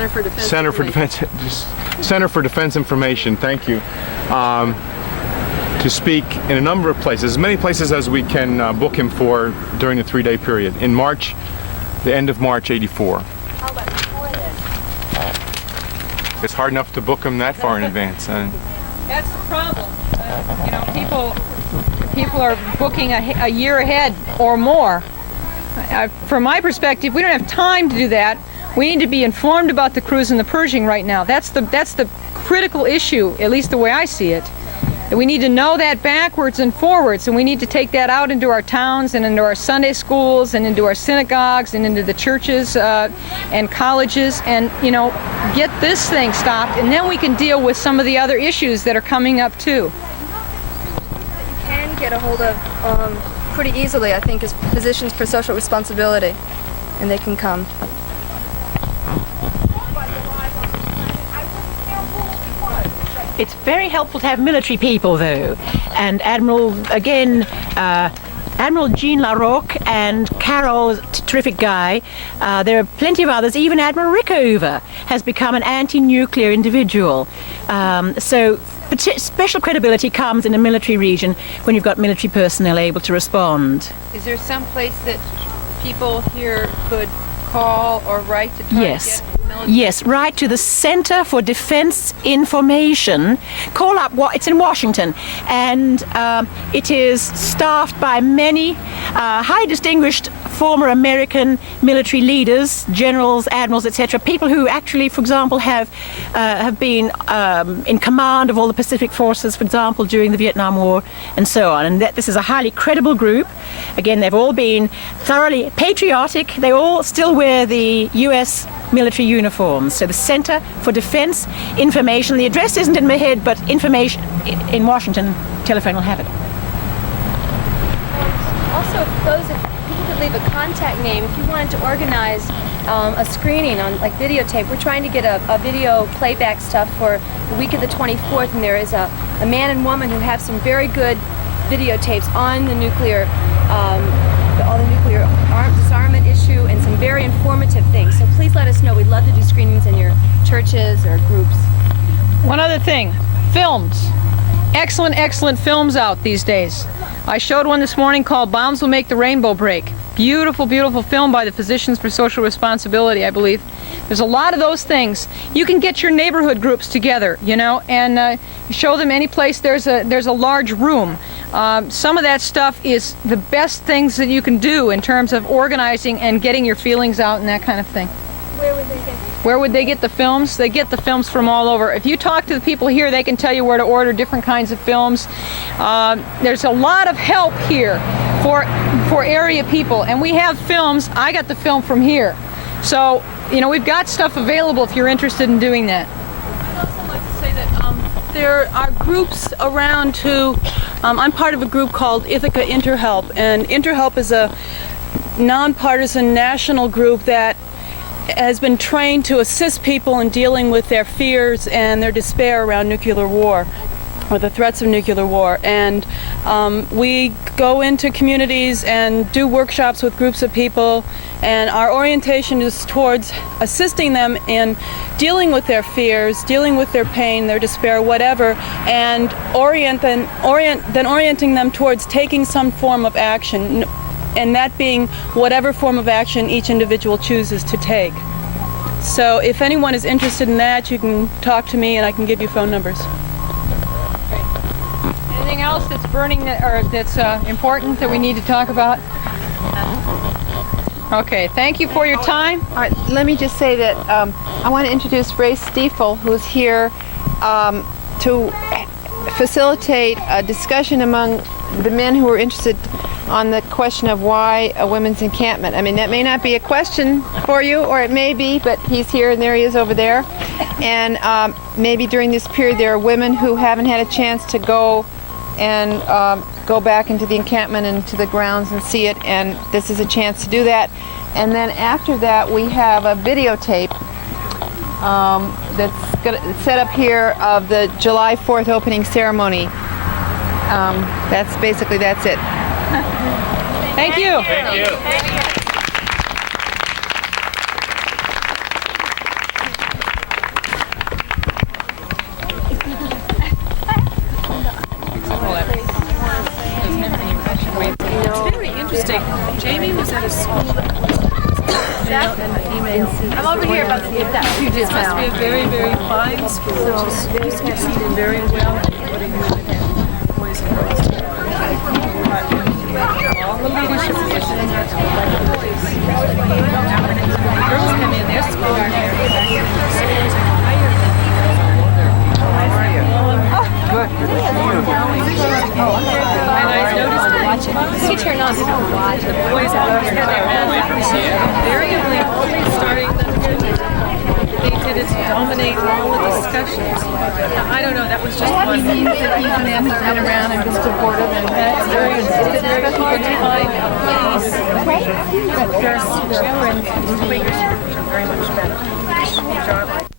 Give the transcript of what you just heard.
Center for Defense Center for Defense Information, thank you, to speak in a number of places, as many places as we can book him for during the 3-day period. In March, the end of March '84. How about before then? It's hard enough to book him that far in advance. That's the problem. You know, people are booking a year ahead or more. From my perspective, we don't have time to do that. We need to be informed about the cruise and the purging right now. That's the critical issue, at least the way I see it. We need to know that backwards and forwards, and we need to take that out into our towns and into our Sunday schools and into our synagogues and into the churches and colleges, and, you know, get this thing stopped, and then we can deal with some of the other issues that are coming up too. You can get a hold of pretty easily, I think, is Physicians for Social Responsibility, and they can come. It's very helpful to have military people, though, and Admiral Jean LaRocque and Carol, terrific guy. There are plenty of others. Even Admiral Rickover has become an anti-nuclear individual. So special credibility comes in a military region when you've got military personnel able to respond. Is there some place that people here could call or write to try to get military? Yes, write to the Center for Defense Information. Call up, it's in Washington, and it is staffed by many highly distinguished former American military leaders, generals, admirals, etc. People who actually, for example, have been in command of all the Pacific forces, for example, during the Vietnam War, and so on. And this is a highly credible group. Again, they've all been thoroughly patriotic. They all still wear the U.S. military uniforms. So the Center for Defense Information. The address isn't in my head, but information in Washington, telephone will have it. Also, if people could leave a contact name if you wanted to organize a screening on like videotape. We're trying to get a video playback stuff for the week of the 24th, and there is a man and woman who have some very good videotapes on the nuclear all the nuclear disarmament issue and some very informative things. So please let us know. We'd love to do screenings in your churches or groups. One other thing, films. Excellent, excellent films out these days. I showed one this morning called Bombs Will Make the Rainbow Break. Beautiful, beautiful film by the Physicians for Social Responsibility, I believe. There's a lot of those things. You can get your neighborhood groups together, you know, and show them any place there's a large room. Some of that stuff is the best things that you can do in terms of organizing and getting your feelings out and that kind of thing. Where would they get? Where would they get the films? They get the films from all over. If you talk to the people here, they can tell you where to order different kinds of films. There's a lot of help here for area people, and we have films. I got the film from here. So, you know, we've got stuff available if you're interested in doing that. I'd also like to say that there are groups around who, I'm part of a group called Ithaca Interhelp, and Interhelp is a nonpartisan national group that has been trained to assist people in dealing with their fears and their despair around nuclear war, or the threats of nuclear war. And we go into communities and do workshops with groups of people, and our orientation is towards assisting them in dealing with their fears, dealing with their pain, their despair, whatever, and orienting them towards taking some form of action, and that being whatever form of action each individual chooses to take. So if anyone is interested in that, you can talk to me and I can give you phone numbers. Anything else that's burning or that's important that we need to talk about? Okay, thank you for your time. All right, let me just say that I want to introduce Ray Stiefel, who's here to facilitate a discussion among the men who are interested on the question of why a women's encampment. I mean, that may not be a question for you, or it may be, but he's here and there he is over there. And maybe during this period there are women who haven't had a chance to go and go back into the encampment and to the grounds and see it, and this is a chance to do that. And then after that we have a videotape that's set up here of the July 4th opening ceremony. That's it. Thank you. Thank you. hear about the Puget It's supposed to be a very, very fine school. Just succeeded very well. Boys and girls. All the leadership positions are held by the boys. When the girls come in, their schools are higher than and I noticed watching. You turn on to watch. The boys had their invariably always starting them good. They did it to dominate all the discussions. Now, I don't know, that was just one. That these men have been around and been supportive and That's very, it's a very hard time and place. Their children, the Quakers are very much better.